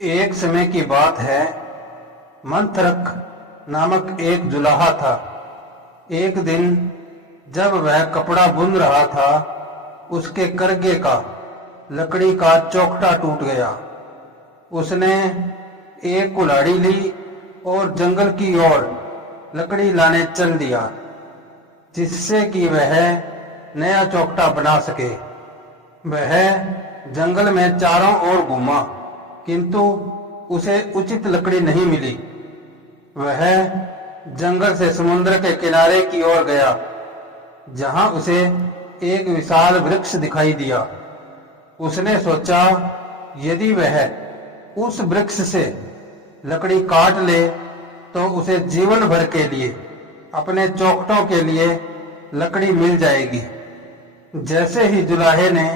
एक समय की बात है। मंथरक नामक एक जुलाहा था। एक दिन जब वह कपड़ा बुन रहा था, उसके करगे का लकड़ी का चौखटा टूट गया। उसने एक कुल्हाड़ी ली और जंगल की ओर लकड़ी लाने चल दिया, जिससे कि वह नया चौखटा बना सके। वह जंगल में चारों ओर घूमा, किंतु उसे उचित लकड़ी नहीं मिली। वह जंगल से समुद्र के किनारे की ओर गया, जहां उसे एक विशाल वृक्ष दिखाई दिया। उसने सोचा, यदि वह उस वृक्ष से लकड़ी काट ले तो उसे जीवन भर के लिए अपने चौखटों के लिए लकड़ी मिल जाएगी। जैसे ही जुलाहे ने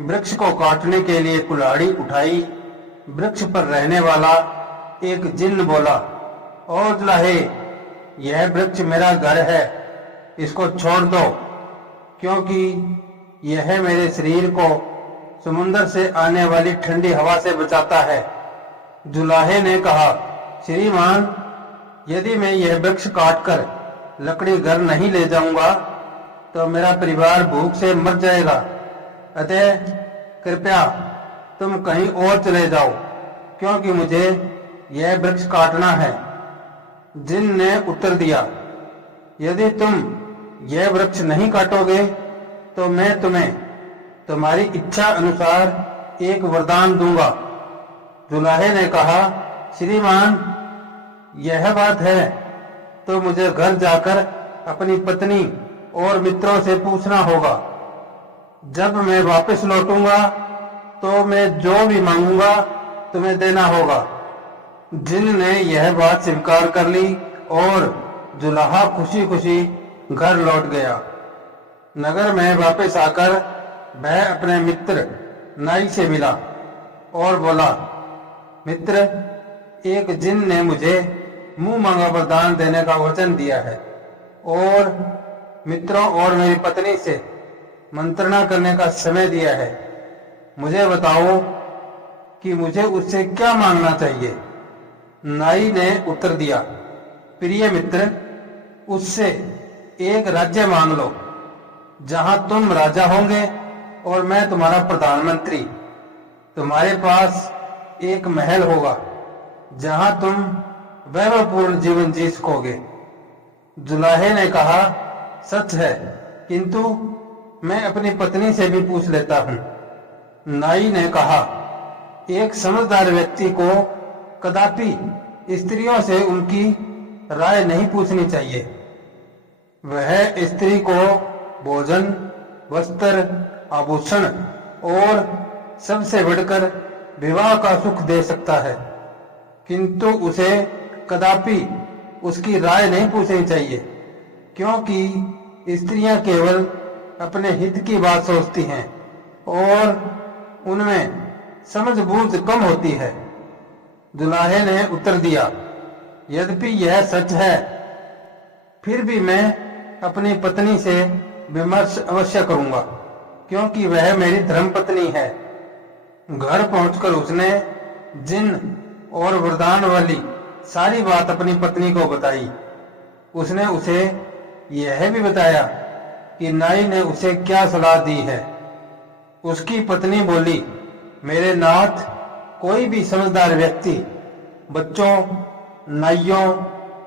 वृक्ष को काटने के लिए कुल्हाड़ी उठाई, वृक्ष पर रहने वाला एक जिन्न बोला, और जुलाहे, यह वृक्ष मेरा घर है, इसको छोड़ दो, क्योंकि यह मेरे शरीर को समुद्र से आने वाली ठंडी हवा से बचाता है। जुलाहे ने कहा, श्रीमान, यदि मैं यह वृक्ष काटकर लकड़ी घर नहीं ले जाऊंगा तो मेरा परिवार भूख से मर जाएगा। अतः कृपया तुम कहीं और चले जाओ, क्योंकि मुझे यह वृक्ष काटना है। जिन ने उत्तर दिया, यदि तुम यह वृक्ष नहीं काटोगे तो मैं तुम्हें तुम्हारी इच्छा अनुसार एक वरदान दूंगा। जुलाहे ने कहा, श्रीमान, यह बात है तो मुझे घर जाकर अपनी पत्नी और मित्रों से पूछना होगा। जब मैं वापस लौटूंगा तो मैं जो भी मांगूंगा तुम्हें देना होगा। जिन ने यह बात स्वीकार कर ली और जुलाहा खुशी खुशी घर लौट गया। नगर में वापस आकर वह अपने मित्र नाई से मिला और बोला, मित्र, एक जिन ने मुझे मुंह मांगा वरदान देने का वचन दिया है और मित्रों और मेरी पत्नी से मंत्रणा करने का समय दिया है। मुझे बताओ कि मुझे उससे क्या मांगना चाहिए। नाई ने उत्तर दिया, प्रिय मित्र, उससे एक राज्य मांग लो, जहां तुम राजा होंगे और मैं तुम्हारा प्रधानमंत्री। तुम्हारे पास एक महल होगा, जहां तुम वैभवपूर्ण जीवन जी सकोगे। जुलाहे ने कहा, सच है, किंतु मैं अपनी पत्नी से भी पूछ लेता हूं। नाई ने कहा, एक समझदार व्यक्ति को कदापि स्त्रियों से उनकी राय नहीं पूछनी चाहिए। वह स्त्री को भोजन, वस्त्र, आभूषण और सबसे बढ़कर विवाह का सुख दे सकता है, किंतु उसे कदापि उसकी राय नहीं पूछनी चाहिए, क्योंकि स्त्रियां केवल अपने हित की बात सोचती हैं और उनमें समझबूझ कम होती है। दुल्हे ने उत्तर दिया, यद्यपि यह सच है, फिर भी मैं अपनी पत्नी से विमर्श अवश्य करूंगा, क्योंकि वह मेरी धर्मपत्नी है। घर पहुंचकर उसने जिन और वरदान वाली सारी बात अपनी पत्नी को बताई। उसने उसे यह भी बताया कि नाई ने उसे क्या सलाह दी है। उसकी पत्नी बोली, मेरे नाथ, कोई भी समझदार व्यक्ति बच्चों, नाइयों,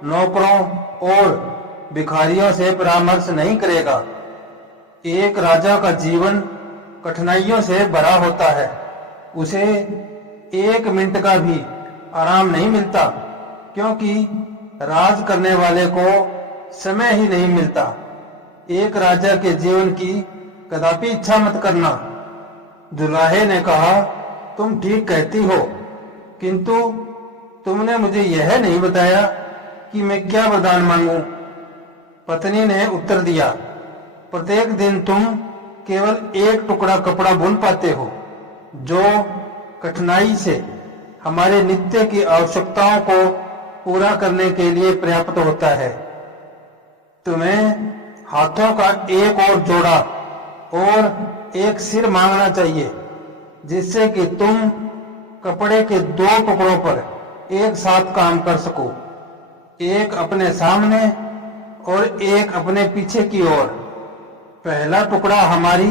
नौकरों और भिखारियों से परामर्श नहीं करेगा। एक राजा का जीवन कठिनाइयों से भरा होता है। उसे एक मिनट का भी आराम नहीं मिलता, क्योंकि राज करने वाले को समय ही नहीं मिलता। एक राजा के जीवन की कदापि इच्छा मत करना। दुल्हे ने कहा, तुम ठीक कहती हो, किंतु तुमने मुझे यह नहीं बताया कि मैं क्या वरदान मांगूं। पत्नी ने उत्तर दिया, प्रत्येक दिन तुम केवल एक टुकड़ा कपड़ा बुन पाते हो, जो कठिनाई से हमारे नित्य की आवश्यकताओं को पूरा करने के लिए पर्याप्त होता है। तुम्हें हाथों का एक और जोड़ा और एक सिर मांगना चाहिए, जिससे कि तुम कपड़े के दो टुकड़ों पर एक साथ काम कर सको, एक अपने सामने और एक अपने पीछे की ओर। पहला टुकड़ा हमारी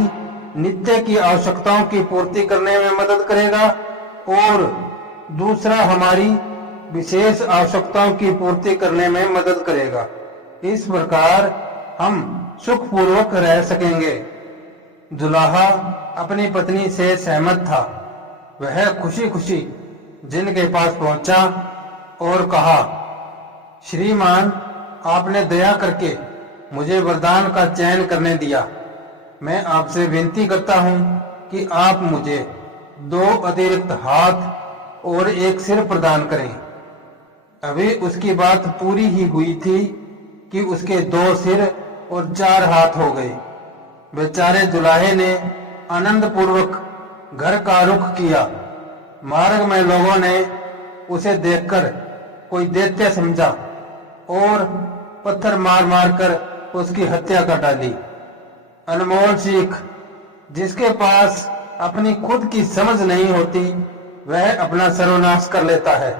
नित्य की आवश्यकताओं की पूर्ति करने में मदद करेगा और दूसरा हमारी विशेष आवश्यकताओं की पूर्ति करने में मदद करेगा। इस प्रकार हम सुखपूर्वक रह सकेंगे। दुल्हा अपनी पत्नी से सहमत था। वह खुशी खुशी जिनके पास पहुंचा और कहा, श्रीमान, आपने दया करके मुझे वरदान का चयन करने दिया। मैं आपसे विनती करता हूं कि आप मुझे 2 अतिरिक्त हाथ और एक सिर प्रदान करें। अभी उसकी बात पूरी ही हुई थी कि उसके 2 सिर और 4 हाथ हो गए। बेचारे दुल्हे ने आनंद पूर्वक घर का रुख किया। मार्ग में लोगों ने उसे देखकर कोई दैत्य समझा और पत्थर मार मार कर उसकी हत्या कर डाली। अनमोल सीख, जिसके पास अपनी खुद की समझ नहीं होती, वह अपना सर्वनाश कर लेता है।